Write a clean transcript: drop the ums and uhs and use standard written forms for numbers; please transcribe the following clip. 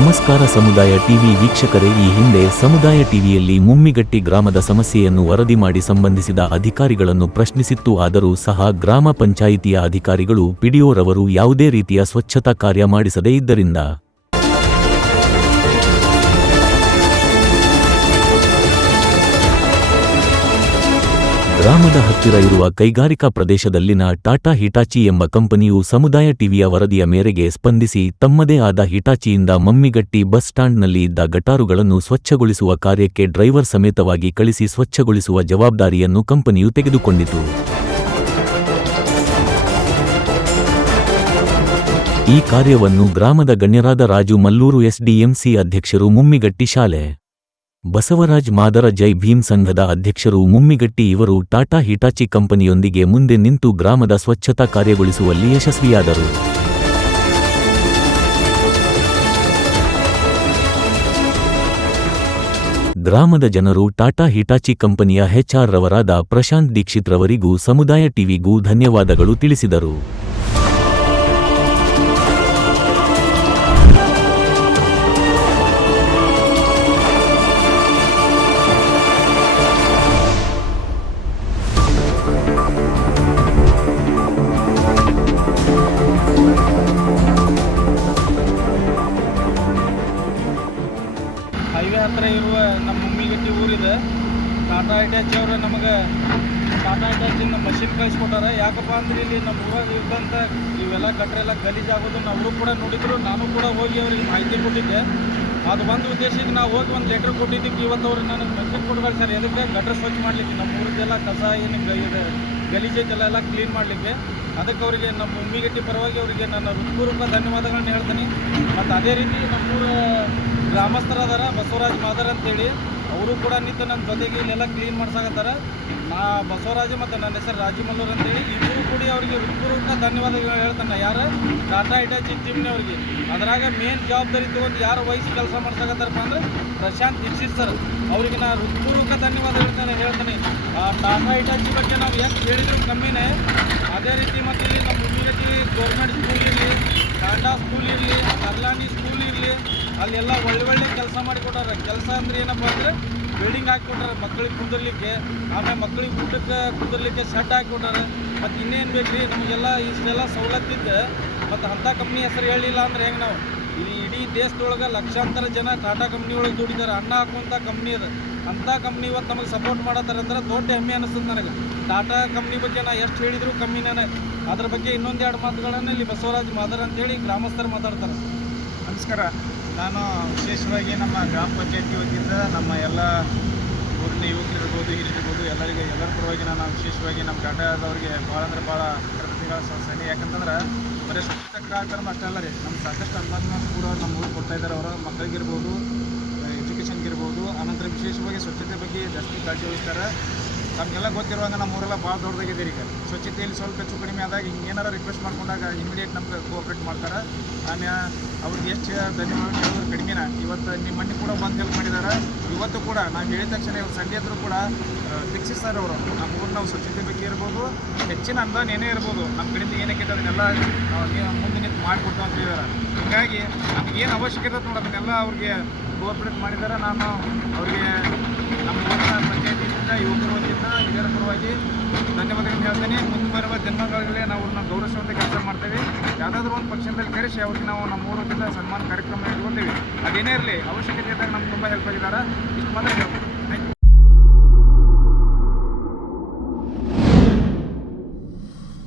ನಮಸ್ಕಾರ ಸಮುದಾಯ ಟಿವಿ ವೀಕ್ಷಕರೇ, ಈ ಹಿಂದೆ ಸಮುದಾಯ ಟಿವಿಯಲ್ಲಿ ಮುಮ್ಮಿಗಟ್ಟಿ ಗ್ರಾಮದ ಸಮಸ್ಯೆಯನ್ನು ವರದಿ ಮಾಡಿ ಸಂಬಂಧಿಸಿದ ಅಧಿಕಾರಿಗಳನ್ನು ಪ್ರಶ್ನಿಸಿತ್ತು. ಆದರೂ ಸಹ ಗ್ರಾಮ ಪಂಚಾಯಿತಿಯ ಅಧಿಕಾರಿಗಳು ಪಿಡಿಒರವರು ಯಾವುದೇ ರೀತಿಯ ಸ್ವಚ್ಛತಾ ಕಾರ್ಯ ಮಾಡಿಸದೇ ಇದ್ದರಿಂದ ಗ್ರಾಮದ ಹತ್ತಿರ ಇರುವ ಕೈಗಾರಿಕಾ ಪ್ರದೇಶದಲ್ಲಿನ ಟಾಟಾ ಹಿಟಾಚಿ ಎಂಬ ಕಂಪನಿಯು ಸಮುದಾಯ ಟಿವಿಯ ವರದಿಯ ಮೇರೆಗೆ ಸ್ಪಂದಿಸಿ ತಮ್ಮದೇ ಆದ ಹಿಟಾಚಿಯಿಂದ ಮಮ್ಮಿಗಟ್ಟಿ ಬಸ್ ಸ್ಟಾಂಡ್ನಲ್ಲಿ ಇದ್ದ ಗಟಾರುಗಳನ್ನು ಸ್ವಚ್ಛಗೊಳಿಸುವ ಕಾರ್ಯಕ್ಕೆ ಡ್ರೈವರ್ ಸಮೇತವಾಗಿ ಕಳಿಸಿ ಸ್ವಚ್ಛಗೊಳಿಸುವ ಜವಾಬ್ದಾರಿಯನ್ನು ಕಂಪನಿಯು ತೆಗೆದುಕೊಂಡಿತು. ಈ ಕಾರ್ಯವನ್ನು ಗ್ರಾಮದ ಗಣ್ಯರಾದ ರಾಜು ಮಲ್ಲೂರು ಎಸ್ಡಿಎಂಸಿ ಅಧ್ಯಕ್ಷರು, ಮುಮ್ಮಿಗಟ್ಟಿ ಶಾಲೆ ಬಸವರಾಜ್ ಮಾದರ ಜೈ ಭೀಮ್ ಸಂಘದ ಅಧ್ಯಕ್ಷರು ಮುಮ್ಮಿಗಟ್ಟಿ ಇವರು ಟಾಟಾ ಹಿಟಾಚಿ ಕಂಪನಿಯೊಂದಿಗೆ ಮುಂದೆ ನಿಂತು ಗ್ರಾಮದ ಸ್ವಚ್ಛತಾ ಕಾರ್ಯಗೊಳಿಸುವಲ್ಲಿ ಯಶಸ್ವಿಯಾದರು. ಗ್ರಾಮದ ಜನರು ಟಾಟಾ ಹಿಟಾಚಿ ಕಂಪನಿಯ HR ರವರಾದ ಪ್ರಶಾಂತ್ ದೀಕ್ಷಿತ್ ರವರಿಗೂ ಸಮುದಾಯ ಟಿವಿಗೂ ಧನ್ಯವಾದಗಳು ತಿಳಿಸಿದರು. ಹೈವೇ ಹತ್ತಿರ ಇರುವ ನಮ್ಮ ಮುಮ್ಮಿಗಟ್ಟಿ ಊರಿದೆ. ಟಾಟಾ ಹಿಟಾಚಿ ಅವರು ನಮಗೆ ಟಾಟಾ ಹಿಟಾಚಿನ ಮಷಿನ್ ಕಳಿಸ್ಕೊಟ್ಟಾರ. ಯಾಕಪ್ಪ ಅಂದ್ರೆ ಇಲ್ಲಿ ನಮ್ಮ ಊರಾಗ ಇದ್ದಂಥ ಇವೆಲ್ಲ ಗಟ್ರೆಲ್ಲ ಗಲೀಜಾಗೋದನ್ನು ಅವರು ಕೂಡ ನೋಡಿದ್ರು. ನಾನು ಕೂಡ ಹೋಗಿ ಅವ್ರಿಗೆ ಮಾಹಿತಿ ಕೊಟ್ಟಿದ್ದೆ. ಅದು ಒಂದು ಉದ್ದೇಶಕ್ಕೆ ನಾವು ಹೋಗಿ ಒಂದು ಲೆಟ್ರ್ ಕೊಟ್ಟಿದ್ದಕ್ಕೆ ಇವತ್ತು ಅವ್ರು ನನಗೆ ಮೆಸೇಜ್ ಕೊಡ್ಬೇಕು ಸರ್, ಎದಕ್ಕೆ ಗಟ್ರ ಸ್ವಚ್ಛ ಮಾಡಲಿಕ್ಕೆ, ನಮ್ಮ ಊರದ್ದೆಲ್ಲ ಕಸ ಏನು ಗಲೀಜೈತೆಲ್ಲ ಎಲ್ಲ ಕ್ಲೀನ್ ಮಾಡಲಿಕ್ಕೆ. ಅದಕ್ಕೆ ಅವರಿಗೆ ನಮ್ಮ ಮುಮ್ಮಿಗಟ್ಟಿ ಪರವಾಗಿ ಅವರಿಗೆ ನನ್ನ ಹೃತ್ಪೂರ್ವಕ ಧನ್ಯವಾದಗಳನ್ನ ಹೇಳ್ತೀನಿ. ಮತ್ತು ಅದೇ ರೀತಿ ನಮ್ಮೂರ ಗ್ರಾಮಸ್ಥರಾದಾರ ಬಸವರಾಜ್ ಮಾದರ್ ಅಂತೇಳಿ, ಅವರು ಕೂಡ ನಿಂತು ನನ್ನ ಜೊತೆಗೆ ಇಲ್ಲೆಲ್ಲ ಕ್ಲೀನ್ ಮಾಡ್ಸಾಕತ್ತಾರ. ನಾ ಬಸವರಾಜ್ ಮತ್ತು ನನ್ನ ಹೆಸರು ರಾಜು ಮಲ್ಲೂರು ಅಂತೇಳಿ, ಇಬ್ಬರು ಕೂಡಿ ಅವರಿಗೆ ಹೃತ್ಪೂರ್ವಕ ಧನ್ಯವಾದಗಳು ಹೇಳ್ತಾನೆ. ಯಾರು ಟಾಟಾ ಹಿಟಾಚಿ ಟೀಮ್ನವ್ರಿಗೆ. ಅದ್ರಾಗ ಮೇನ್ ಜವಾಬ್ದಾರಿ ತೊಗೊಂಡು ಯಾರು ವಹಿಸಿ ಕೆಲಸ ಮಾಡ್ಸಾಕತ್ತಾರಪ್ಪ ಅಂದ್ರೆ ಪ್ರಶಾಂತ್ ದೀಕ್ಷಿತ್ ಸರ್, ಅವರಿಗೆ ನಾನು ಹೃತ್ಪೂರ್ವಕ ಧನ್ಯವಾದ ಹೇಳ್ತೀನಿ. ಟಾಟಾ ಹಿಟಾಚಿ ಬಗ್ಗೆ ನಾವು ಎಷ್ಟು ಹೇಳಿದ್ರು ಕಮ್ಮಿನೇ. ಅದೇ ರೀತಿ ಮತ್ತು ಇಲ್ಲಿ ನಮ್ಮ ಮುಮ್ಮಿಗಟ್ಟಿ ಗೌರ್ಮೆಂಟ್ ಸ್ಕೂಲ್ ಇರಲಿ, ಟಾಟಾ ಸ್ಕೂಲ್ ಇರಲಿ, ಅರ್ಲಾನಿ ಸ್ಕೂಲ್ ಇರಲಿ, ಅಲ್ಲೆಲ್ಲ ಒಳ್ಳೆ ಕೆಲಸ ಮಾಡಿಕೊಟ್ಟಾರೆ. ಕೆಲಸ ಅಂದ್ರೆ ಏನಪ್ಪ ಅಂದರೆ ಬಿಲ್ಡಿಂಗ್ ಹಾಕಿಕೊಟ್ಟಾರೆ ಮಕ್ಕಳಿಗೆ ಕುಂದಿರ್ಲಿಕ್ಕೆ, ಆಮೇಲೆ ಮಕ್ಕಳಿಗೆ ಊಟಕ್ಕೆ ಕುಂದಿರ್ಲಿಕ್ಕೆ ಶೆಡ್ ಹಾಕಿಕೊಟ್ಟಾರೆ. ಮತ್ತು ಇನ್ನೇನು ಬೇಕು ರೀ, ನಮಗೆಲ್ಲ ಇಷ್ಟೆಲ್ಲ ಸವಲತ್ತಿದ್ದು. ಮತ್ತು ಅಂಥ ಕಂಪ್ನಿ ಹೆಸರು ಹೇಳಿಲ್ಲ ಅಂದ್ರೆ ಹೆಂಗೆ ನಾವು ಇಡೀ ದೇಶದೊಳಗೆ ಲಕ್ಷಾಂತರ ಜನ ಟಾಟಾ ಕಂಪ್ನಿ ಒಳಗೆ ದುಡಿತಾರೆ. ಅನ್ನ ಹಾಕುವಂಥ ಕಂಪ್ನಿ ಅದು. ಅಂಥ ಕಂಪ್ನಿ ಇವತ್ತು ನಮಗೆ ಸಪೋರ್ಟ್ ಮಾಡತ್ತಾರೆ ಅಂದ್ರೆ ದೊಡ್ಡ ಹೆಮ್ಮೆ ಅನಿಸ್ತದೆ ನನಗೆ. ಟಾಟಾ ಕಂಪ್ನಿ ಬಗ್ಗೆ ನಾ ಎಷ್ಟು ಹೇಳಿದ್ರು ಕಮ್ಮಿನೇ. ಅದ್ರ ಬಗ್ಗೆ ಇನ್ನೊಂದೆರಡು ಮಾತುಗಳನ್ನು ಇಲ್ಲಿ ಬಸವರಾಜ್ ಮಾದರ್ ಅಂತೇಳಿ ಗ್ರಾಮಸ್ಥರು ಮಾತಾಡ್ತಾರೆ. ನಮಸ್ಕಾರ. ನಾನು ವಿಶೇಷವಾಗಿ ನಮ್ಮ ಗ್ರಾಮ ಪಂಚಾಯತಿ ವತಿಯಿಂದ ನಮ್ಮ ಎಲ್ಲ ಊರಿನ ಯುವಕರಿರ್ಬೋದು, ಹಿರಿಯರಿರ್ಬೋದು, ಎಲ್ಲರ ಪರವಾಗಿ ನಾನು ವಿಶೇಷವಾಗಿ ನಮ್ಮ ಟಾಟಾದವ್ರಿಗೆ ಭಾಳ ಅಂದ್ರೆ ಭಾಳ ಕೃತಜ್ಞತೆಗಳ ಸಲ್ಲಿಸ್ತೀನಿ. ಯಾಕಂತಂದ್ರೆ ಬರೀ ಸ್ವಚ್ಛತೆ ಕಾರ್ಯಕ್ರಮ ಅಷ್ಟೇ ಅಲ್ಲ ರೀ, ನಮ್ಮ ಸಾಕಷ್ಟು ಅನುದಾನ ಕೂಡ ನಮ್ಮ ಊರಿಗೆ ಕೊಡ್ತಾಯಿದ್ದಾರೆ. ಅವರ ಮಕ್ಕಳಿಗಿರ್ಬೋದು, ಎಜುಕೇಷನ್ಗಿರ್ಬೋದು, ಆನಂತರ ವಿಶೇಷವಾಗಿ ಸ್ವಚ್ಛತೆ ಬಗ್ಗೆ ಜಾಸ್ತಿ ಕಾಳಜಿ ವಹಿಸ್ತಾರೆ. ನಮಗೆಲ್ಲ ಗೊತ್ತಿರುವಾಗ ನಮ್ಮ ಊರೆಲ್ಲ ಭಾಳ ದೊಡ್ಡದಾಗಿದೆ ಈಗ. ಸ್ವಚ್ಛತೆಯಲ್ಲಿ ಸ್ವಲ್ಪ ಹೆಚ್ಚು ಕಡಿಮೆ ಆದಾಗ ಹಿಂಗೇನಾರ ರಿಕ್ವೆಸ್ಟ್ ಮಾಡ್ಕೊಂಡಾಗ ಇಮಿಡಿಯೇಟ್ ನಮ್ಗೆ ಕೋಆಪ್ರೇಟ್ ಮಾಡ್ತಾರೆ. ಆಮೇಲೆ ಅವ್ರಿಗೆ ಎಷ್ಟು ಧನ್ಯವಾದ ಹೇಳಿದ್ರು ಕಡಿಮೆನ. ಇವತ್ತು ನಿಮ್ಮ ಮನೆ ಕೂಡ ಬಂದು ಹೆಲ್ಪ್ ಮಾಡಿದ್ದಾರೆ. ಇವತ್ತು ಕೂಡ ನಾವು ಹೇಳಿದ ತಕ್ಷಣ ಇವತ್ತು ಸಂಡೆ ಹತ್ರ ಕೂಡ ದೀಕ್ಷಿಸ್ತಾರೆ ಅವರು. ನಮ್ಮ ಊರು ನಾವು ಸ್ವಚ್ಛತೆ ಬಗ್ಗೆ ಇರ್ಬೋದು, ಹೆಚ್ಚಿನ ಅನುದಾನ ಏನೇ ಇರ್ಬೋದು, ನಮ್ಮ ಕಡೆಯಿಂದ ಏನಕ್ಕೆ ಅದನ್ನೆಲ್ಲ ಮುಂದೆ ನಿಂತು ಮಾಡಿಕೊಡ್ತು ಅಂತ ಹೇಳಿದ್ದಾರೆ. ಹೀಗಾಗಿ ನಮಗೇನು ಅವಶ್ಯಕತೆ ನೋಡಿ ಅದನ್ನೆಲ್ಲ ಅವ್ರಿಗೆ ಕೋಆಪ್ರೇಟ್ ಮಾಡಿದ್ದಾರೆ. ನಾನು ಅವರಿಗೆ ನಮ್ಮ ಊರಿನ ಪಂಚಾಯತಿಯಿಂದ, ಯುವಕರ ವತಿಯಿಂದ, ಹಿರಿಯರ ಪರವಾಗಿ ಧನ್ಯವಾದಗಳನ್ನು ಹೇಳ್ತೇನೆ. ಮುಂದೆ ಬರುವ ಜನ್ಮಗಳಲ್ಲಿ ನಾವು ಅವ್ರನ್ನ ಗೌರವಿಸುವಂಥ ಕೆಲಸ ಮಾಡ್ತೇವೆ. ಯಾವುದಾದ್ರೂ ಒಂದು ಫಂಕ್ಷನ್ದಲ್ಲಿ ಕರೆಸಿ ಅವ್ರಿಗೆ ನಾವು ನಮ್ಮ ಊರಿಂದ ಸನ್ಮಾನ ಕಾರ್ಯಕ್ರಮ ಇಟ್ಕೊಳ್ತೀವಿ. ಅದೇನೇ ಇರಲಿ, ಅವಶ್ಯಕತೆ ಇದ್ದಾಗ ನಮ್ಗೆ ತುಂಬ ಹೆಲ್ಪ್ ಆಗಿದ್ದಾರೆ. ಇಷ್ಟು ಮಾತ್ರ ಹೇಳ್ಬೋದು.